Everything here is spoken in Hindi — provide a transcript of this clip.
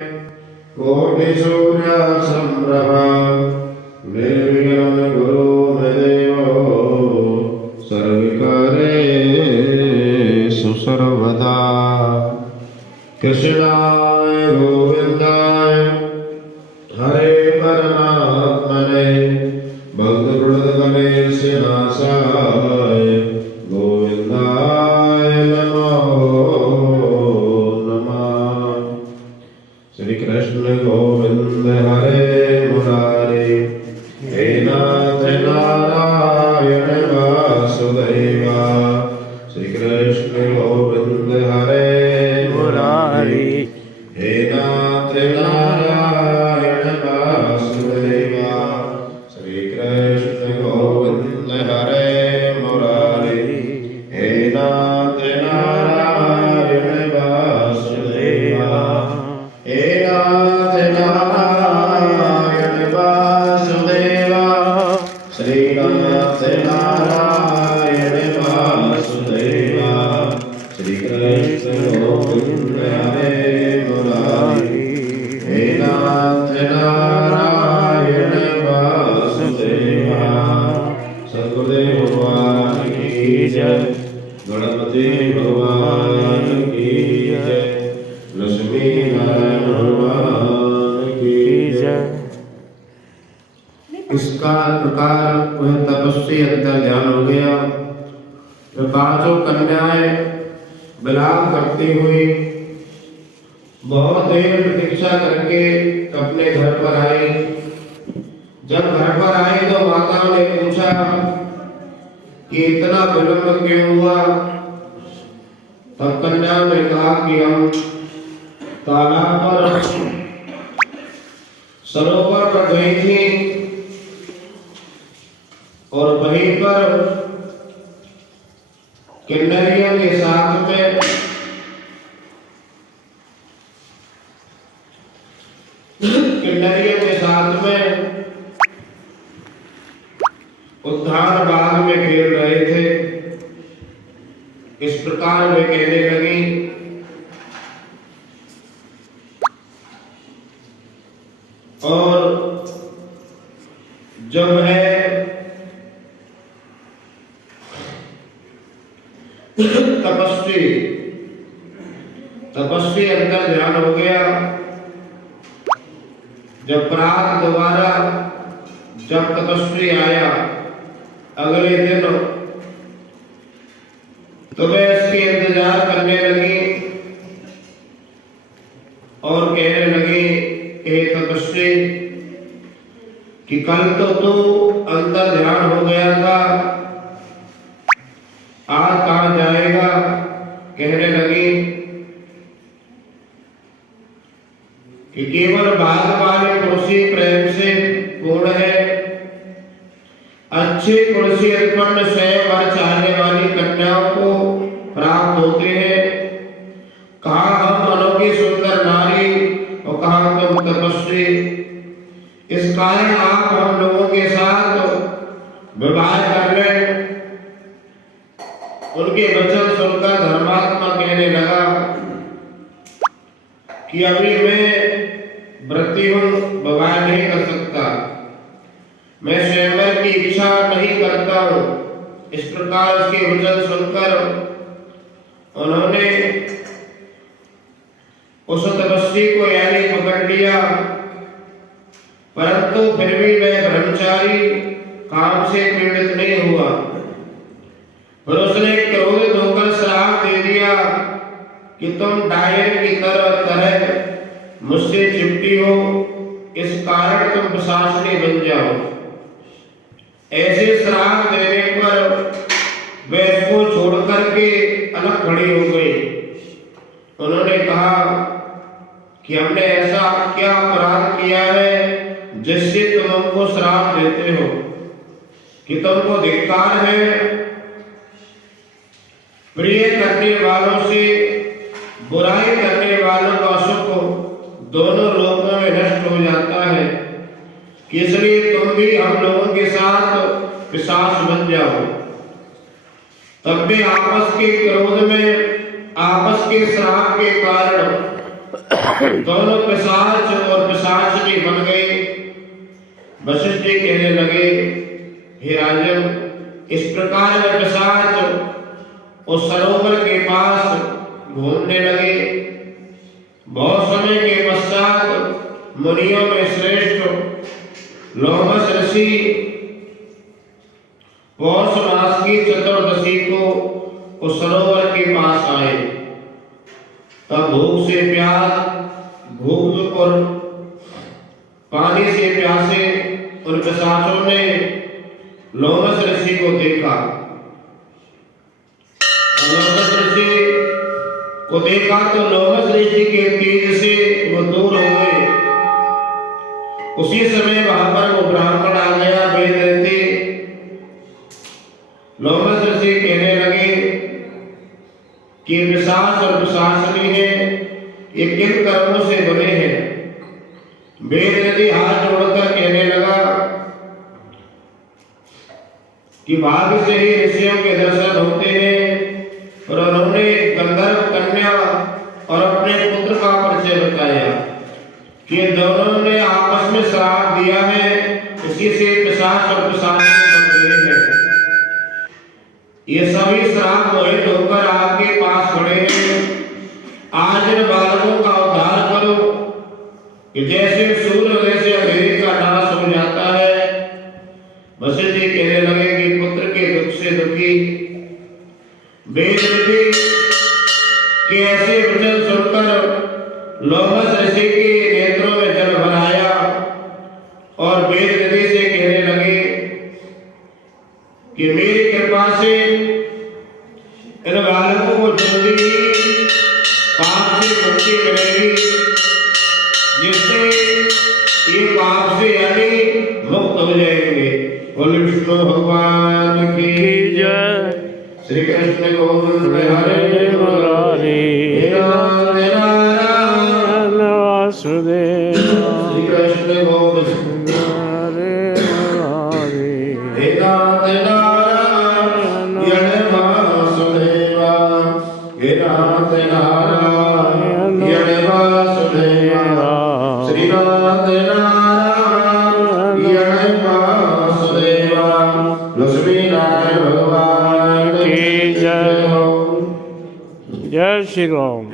कोटिसूर्यसम्भ्रभ निर्विघ्नं गुरु मे देवो सर्वकार्येषु सर्वदा। कृष्णाय गोविन्दाय हरे परमात्मने भक्तवृन्दगणेशनाशाय गोविन्दाय नमो नमः। श्री कृष्ण गोविंद हरे मुरारे हे नाथ नारायण वासुदेवा। श्री कृष्ण गोविंद हरे मुरारे हे नाथ नारायण वासुदेवा। श्री कृष्ण गोविंद हरे मुरारे हे नाथ नारायण वासुदेवा। हे नाथ नारायण वासुदेवा। श्रीनाथ नारायण वासुदेवा। श्री कृष्ण गोविंद हरे मुरारी हे नाथ नारायण वासुदेवा। सद्गुरुदेव भगवान की जय। गणपति भगवान की जय। लक्ष्मी नारायण भगवान की जय। इसका प्रकार वह तपस्वी अंतर ध्यान हो गया। तो पांचों कन्याएं विलाप करती हुई बहुत देर प्रतीक्षा करके अपने घर पर आई। जब घर पर आई तो माताओं ने पूछा कि इतना विलंब क्यों हुआ। तब कन्याओं ने कहा कि हम तालाब पर सरोवर पर गई थी और वहीं पर किन्नरियों के साथ में उद्यान बाग में खेल रहे थे। इस प्रकार वे कहने लगी और जब है तपस्वी अंदर ध्यान हो गया। जब प्रात दोबारा जब तपस्वी आया अगले दिन तो वे इसके इंतजार करने लगी और कहने लगी हे तपस्वी कि कल तो तू अंदर ध्यान हो गया था, आज कहाँ जाएगा। कहने लगी कि केवल भाग वाले कुर्सी प्रेम से पूर्ण है। अच्छे कुर्सी उत्पन्न स्वयं वर चाहने वाली कन्याओं को प्राप्त होते हैं। कहा हम अनोखी सुंदर नारी और कहा तुम तपस्वी। इस कारण आप हम लोगों के साथ विवाह कर लें। उनके वचन सुनकर धर्मात्मा कहने लगा कि अभी मैं व्रती हूं, विवाह नहीं कर सकता, मैं स्वयंवर की इच्छा नहीं करता हूं। इस प्रकार उसके वचन सुनकर उन्होंने उस तपस्वी को यानी पकड़ लिया, परंतु फिर भी वह ब्रह्मचारी काम से पीड़ित नहीं हुआ। फिर उसने क्रोधित होकर श्राप दे दिया कि तुम डायन की तरह मुझसे चिपटी हो, इस कारण तुम पिशाचनी बन जाओ। ऐसे श्राप देने पर वे इसको छोड़ करके अलग खड़ी हो गई। उन्होंने कहा कि हमने ऐसा क्या अपराध किया है जिससे तुम हमको श्राप देते हो, कि तुमको धिक्कार है। प्रिय करने वालों से बुराई करने वालों का सुख दोनों लोगों में नष्ट हो जाता है, इसलिए तुम भी हम लोगों के साथ पिशाच बन जाओ। तब भी आपस के क्रोध में, आपस के श्राप के कारण दोनों पिशाच और पिशाचिनी बन गए। वशिष्ठ जी कहने लगे, हे राजन, इस प्रकार वे पिशाच उस सरोवर के पास घूमने लगे। बहुत समय के पश्चात मुनियों में श्रेष्ठ लोमस ऋषि पौष मास की चतुर्दशी को उस सरोवर के पास आए। तब भूख से प्यास, भूख और पानी से प्यासे उन पिशाचों ने लोमस ऋषि को देखा। लोमस ऋषि को देखा तो लोमस ऋषि के तेज से वो दूर हो गए। उसी समय वहां पर वो ब्राह्मण आ गया, वेद रहते। लोमस ऋषि कहने लगे कि पिशाच और पिशाचिनी है, ये किन कर्मों से बने हैं। वेद नदी हाथ जोड़कर कहने लगा कि भाग्य से ही ऋषियों के दर्शन होते हैं। और उन्होंने गंधर्व कन्या और अपने पुत्र का परिचय बताया कि दोनों ने आपस में श्राप दिया है, इसी से पिशाच और पिशाचिनी बन गए हैं। ये सभी श्राप मोहित होकर आपके पास खड़े हैं। आज इन बालकों का उद्धार करो कि जैसे सूर्य से अंधेरे का नाश हो जाता है। वशिष्ठ जी कहने लगे कि पुत्र के दुख से दुखी वेद के ऐसे वचन सुनकर लोमस ऋषि के नेत्रों में जल भर आया और वेद नदी से कहने लगे कि मेरी कृपा से इन बालकों को जल्दी पाप से मुक्ति मिलेगी, जिससे ये पाप से यानी मुक्त हो जाएंगे। बोले विष्णु भगवान की जय। श्री कृष्ण गोविंद हरे मुरारी, नारायण वासुदेव। श्री कृष्ण गोविंद हरे मुरारी, नारायण वासुदेव। हे नारायण वासुदेव। श्री नारायण वासुदेव। लक्ष्मी नारायण भगवान की जय। जय श्री राम।